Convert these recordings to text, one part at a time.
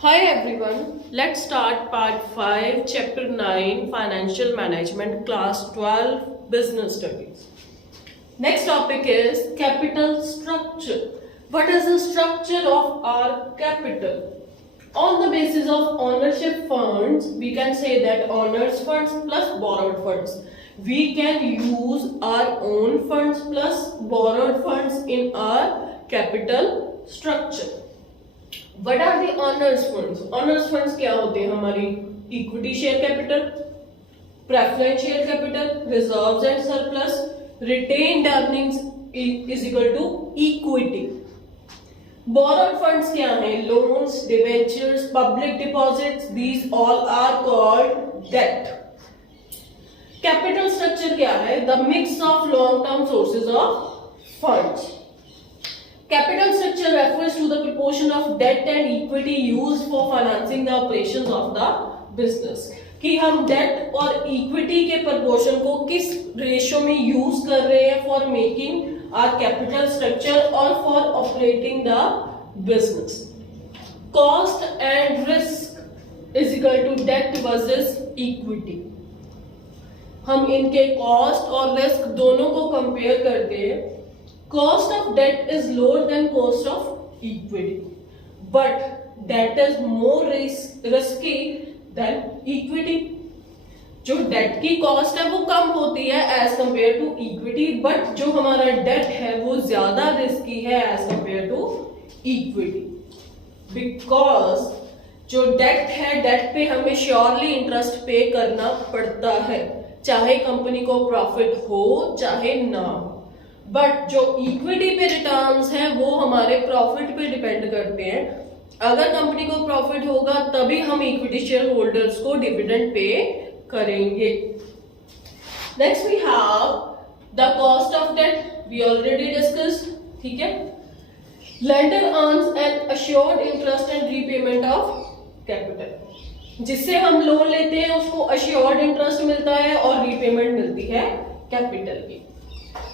Hi everyone, let's start part 5, chapter 9, Financial Management, class 12, Business Studies. Next topic is capital structure. What is the structure of our capital? On the basis of ownership funds, we can say that owners funds plus borrowed funds. We can use our own funds plus borrowed funds in our capital structure. What are the owners funds? Owners funds क्या होते हैं? हमारी equity share capital, preference share capital, reserves and surplus, retained earnings is equal to equity. Borrowed funds क्या हैं? Loans, debentures, public deposits, these all are called debt. Capital structure क्या है? The mix of long term sources of funds. Capital structure refers to the proportion of debt and equity used for financing the operations of the business. कि हम debt और equity के proportion को किस ratio में use कर रहे हैं for making our capital structure और for operating the business. Cost and risk is equal to debt versus equity. हम इनके cost और risk दोनों को compare करते हैं. Cost of debt is lower than cost of equity, but debt is more risky than equity. जो debt की cost है वो कम होती है as compared to equity, but जो हमारा debt है वो ज्यादा risky है as compared to equity, because जो debt है debt पे हमें surely interest pay करना पड़ता है, चाहे कंपनी को प्रॉफिट हो चाहे ना हो. बट जो इक्विटी पे रिटर्न्स हैं वो हमारे प्रॉफिट पे डिपेंड करते हैं. अगर कंपनी को प्रॉफिट होगा तभी हम इक्विटी शेयर होल्डर्स को डिविडेंड पे करेंगे. Next we have the cost of debt. We already discussed. ठीक है. Lender earns an assured interest and repayment of capital. जिससे हम लोन लेते हैं उसको अश्योर्ड इंटरेस्ट मिलता है और रीपेमेंट मिलती है कैपिटल की.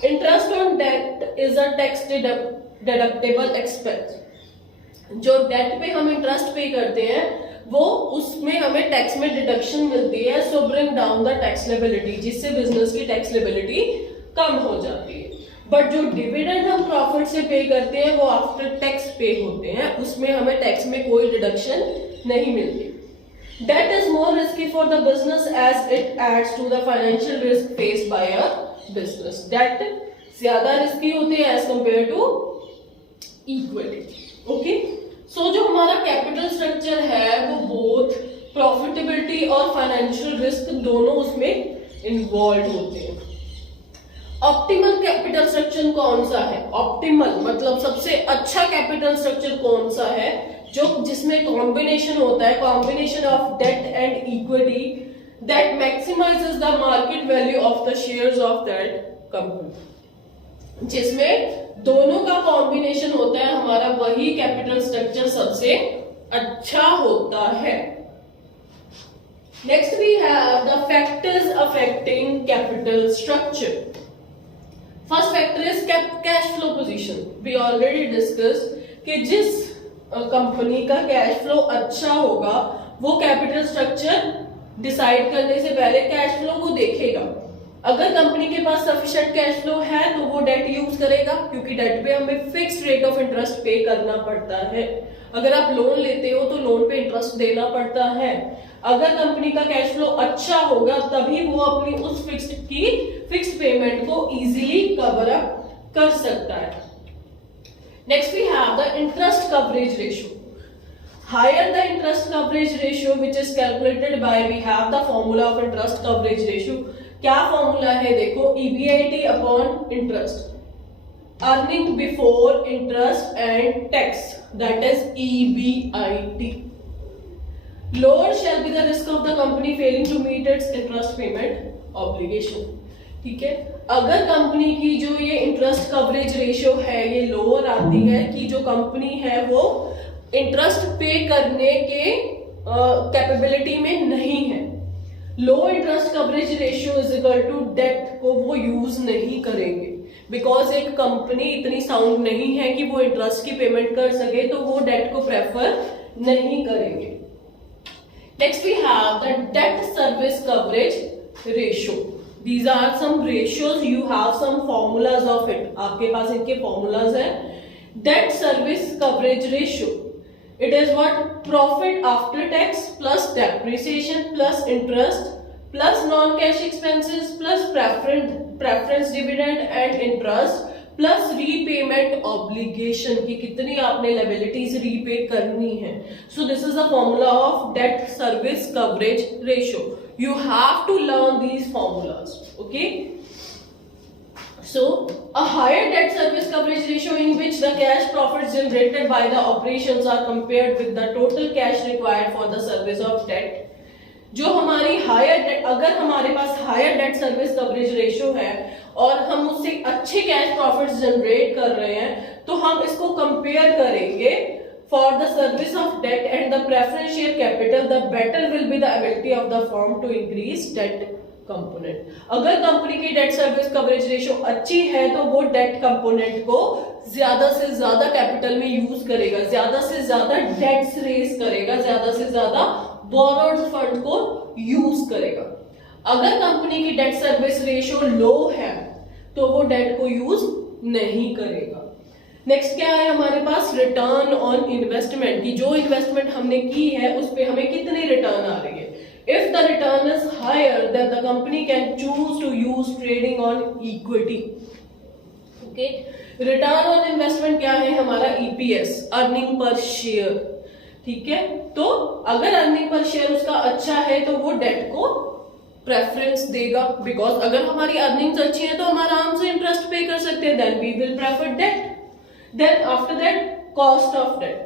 Interest on debt is a tax deductible expense. जो डेट पे हम इंटरेस्ट पे करते हैं वो उसमें हमें टैक्स में डिडक्शन मिलती है. सो bring down the tax liability, जिससे बिजनेस की टैक्स लेबिलिटी कम हो जाती है. बट जो डिविडेंड हम प्रॉफिट से पे करते हैं वो आफ्टर टैक्स पे होते हैं, उसमें हमें टैक्स में कोई डिडक्शन नहीं मिलती. Debt is more risky for the business as it adds to the financial risk faced by a business. Debt ज्यादा रिस्की होते हैं as compared to equity. Okay? So जो हमारा कैपिटल स्ट्रक्चर है वो both प्रॉफिटेबिलिटी और फाइनेंशियल रिस्क दोनों उसमें इन्वॉल्व होते हैं. ऑप्टिमल कैपिटल स्ट्रक्चर कौन सा है? ऑप्टिमल मतलब सबसे अच्छा कैपिटल स्ट्रक्चर कौन सा है? जो जिसमें कॉम्बिनेशन होता है, combination of debt and equity that maximises the market value of the shares of that company. जिसमें दोनों का कॉम्बिनेशन होता है हमारा, वही कैपिटल स्ट्रक्चर सबसे अच्छा होता है. Next we have the factors affecting capital structure. First factor is cash flow position. We already discussed कि जिस कंपनी का कैश फ्लो अच्छा होगा वो कैपिटल स्ट्रक्चर डिसाइड करने से पहले कैश फ्लो को देखेगा. अगर कंपनी के पास सफिशिएंट कैश फ्लो है तो वो डेट यूज करेगा, क्योंकि डेट पे हमें फिक्स्ड रेट ऑफ इंटरेस्ट पे करना पड़ता है. अगर आप लोन लेते हो तो लोन पे इंटरेस्ट देना पड़ता है. अगर कंपनी का कैश फ्लो अच्छा होगा तभी वो अपनी उस फिक्स्ड पेमेंट को इजीली कवर अप कर सकता है. Next we have the interest coverage ratio. Higher the interest coverage ratio which is calculated by, we have the formula of interest coverage ratio. क्या फॉर्मूला है? देखो, EBIT upon interest, earning before interest and tax, that is EBIT. Lower shall be the risk of the company failing to meet its interest payment obligation. ठीक है. अगर company की जो ये interest coverage ratio है ये लोअर आती है कि जो कंपनी है वो इंटरेस्ट पे करने के कैपेबिलिटी में नहीं है, low interest coverage ratio is equal to debt को वो यूज नहीं करेंगे, बिकॉज एक कंपनी इतनी साउंड नहीं है कि वो इंटरेस्ट की पेमेंट कर सके, तो वो डेट को प्रेफर नहीं करेंगे। Next we have the debt service coverage ratio. These are some ratios, you have some formulas of it, आपके पास इनके formulas है। Debt service coverage ratio, it is what? Profit after tax plus depreciation plus interest plus non-cash expenses plus preference dividend and interest plus repayment obligation, कि कितनी आपने liabilities repay करनी है। So this is the formula of debt service coverage ratio. You have to learn these formulas, okay? So a higher debt service coverage ratio in which the cash profits generated by the operations are compared with the total cash required for the service of debt. जो हमारी higher debt, अगर हमारे पास higher debt service coverage ratio है और हम उससे अच्छे कैश प्रॉफिट्स जनरेट कर रहे हैं, तो हम इसको कंपेयर करेंगे for the service of debt and the preferential capital, the better will be the ability of the firm to increase debt component. अगर कंपनी की डेट सर्विस कवरेज रेशियो अच्छी है तो वो डेट कंपोनेंट को ज्यादा से ज्यादा कैपिटल में यूज करेगा, ज्यादा से ज्यादा डेट्स रेज करेगा, ज्यादा से ज्यादा बोरोड फंड को यूज करेगा। अगर कंपनी की डेट सर्विस रेशियो लो है तो वो डेट को यूज नहीं करेगा। नेक्स्ट क्या है हमारे पास? रिटर्न ऑन इन्वेस्टमेंट, की जो इन्वेस्टमेंट हमने की है उस पे हमें कितनी रिटर्न आ रही है। If the return is higher then the company can choose to use trading on equity. Okay, return on investment क्या है हमारा? EPS, earning per share. ठीक है, तो अगर अर्निंग पर शेयर उसका अच्छा है तो वो डेट को प्रेफरेंस देगा, बिकॉज अगर हमारी अर्निंग्स अच्छी है तो हम आराम से इंटरेस्ट पे कर सकते हैं, then we will prefer debt. Then after that cost of debt,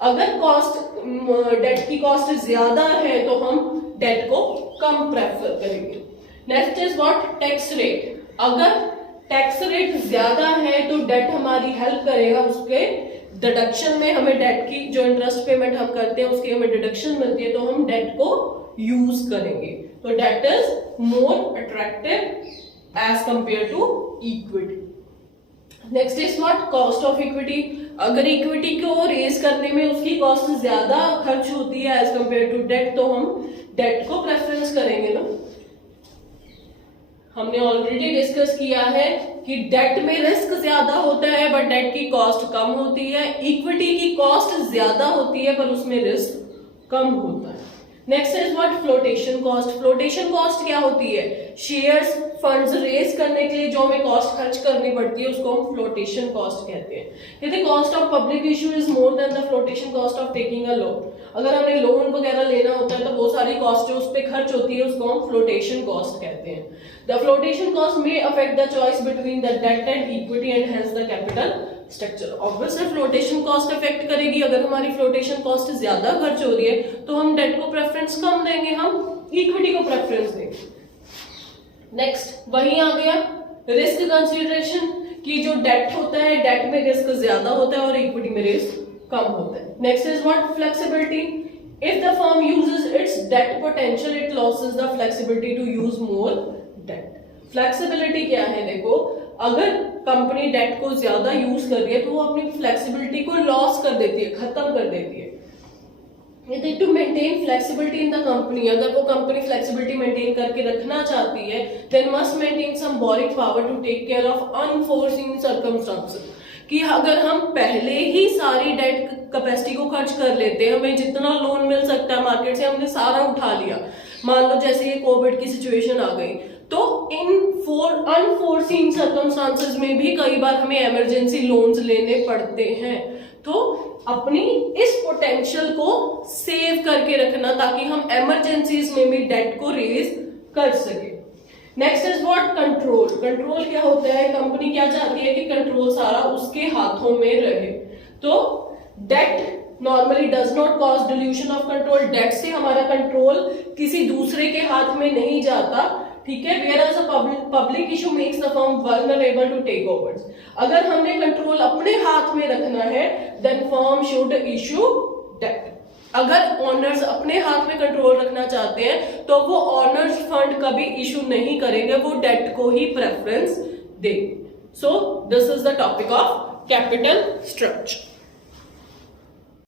अगर डेट की कॉस्ट ज्यादा है तो हम डेट को कम प्रेफर करेंगे। Next is what? Tax rate, अगर टैक्स रेट ज्यादा है तो डेट हमारी हेल्प करेगा, उसके डिडक्शन में हमें डेट की जो इंटरेस्ट पेमेंट हम करते हैं उसकी हमें डिडक्शन मिलती है, तो हम डेट को यूज करेंगे। तो debt is more attractive as compare to equity. Next is what? Cost of equity, अगर इक्विटी को रेज करने में उसकी कॉस्ट ज्यादा खर्च होती है एज कंपेयर टू डेट, तो हम डेट को प्रेफरेंस करेंगे ना। हमने ऑलरेडी डिस्कस किया है कि डेट में रिस्क ज्यादा होता है बट डेट की कॉस्ट कम होती है, इक्विटी की कॉस्ट ज्यादा होती है पर उसमें रिस्क कम होता है। Next is what? Flotation cost. Flotation cost क्या होती है? शेयर्स फंड्स रेज करने के लिए जो हमें कॉस्ट खर्च करनी पड़ती है उसको हम फ्लोटेशन कॉस्ट कहते हैं। यदि cost of public issue is more than the flotation cost of taking a loan, अगर हमें लोन वगैरह लेना होता है तो बहुत सारी कॉस्ट जो उस पर खर्च होती है उसको हम फ्लोटेशन कॉस्ट कहते हैं। The flotation cost may affect the choice between the debt and equity and hence the capital structure. Obviously flotation cost affect करेगी, अगर हमारी फ्लोटेशन कॉस्ट ज्यादा खर्च हो रही है तो हम डेट को प्रेफरेंस कम देंगे, हम इक्विटी को प्रेफरेंस देंगे। नेक्स्ट वही आ गया रिस्क कंसीडरेशन, की जो डेट होता है डेट में रिस्क ज्यादा होता है और इक्विटी में रिस्क कम होता है। Next is what? Flexibility, if the firm uses its debt potential it loses the flexibility to use more debt. Flexibility क्या है? देखो, अगर कंपनी डेट को ज्यादा यूज कर रही है तो वो अपनी फ्लेक्सिबिलिटी को लॉस कर देती है, खत्म कर देती है। To maintain flexibility in the company, अगर वो कंपनी फ्लेक्सिबिलिटी मेंटेन करके रखना चाहती है then must maintain some borrowing power to take care of unforeseen circumstances, कि अगर हम पहले ही सारी डेट कैपेसिटी को खर्च कर लेते हैं, हमें जितना लोन मिल सकता है मार्केट से हमने सारा उठा लिया, मान लो जैसे ये कोविड की सिचुएशन आ गई, तो इन अनफोर्सिन सर्कमस्टांसेस में भी कई बार हमें इमरजेंसी लोन्स लेने पड़ते हैं। तो अपनी इस पोटेंशियल को सेव करके रखना ताकि हम इमरजेंसीज में भी डेट को रेज कर सके। Next is what? Control. Control क्या होता है? कंपनी क्या चाहती है कि कंट्रोल सारा उसके हाथों में रहे। तो debt normally does not cause dilution of control, debt से हमारा कंट्रोल किसी दूसरे के हाथ में नहीं जाता, ठीक है। Where as a public issue makes the firm vulnerable to takeovers, अगर हमने कंट्रोल अपने हाथ में रखना है then firm should issue debt. अगर ओनर्स अपने हाथ में कंट्रोल रखना चाहते हैं तो वो ओनर्स फंड कभी इशू नहीं करेंगे, वो डेट को ही प्रेफरेंस देंगे। So this is the topic of capital structure.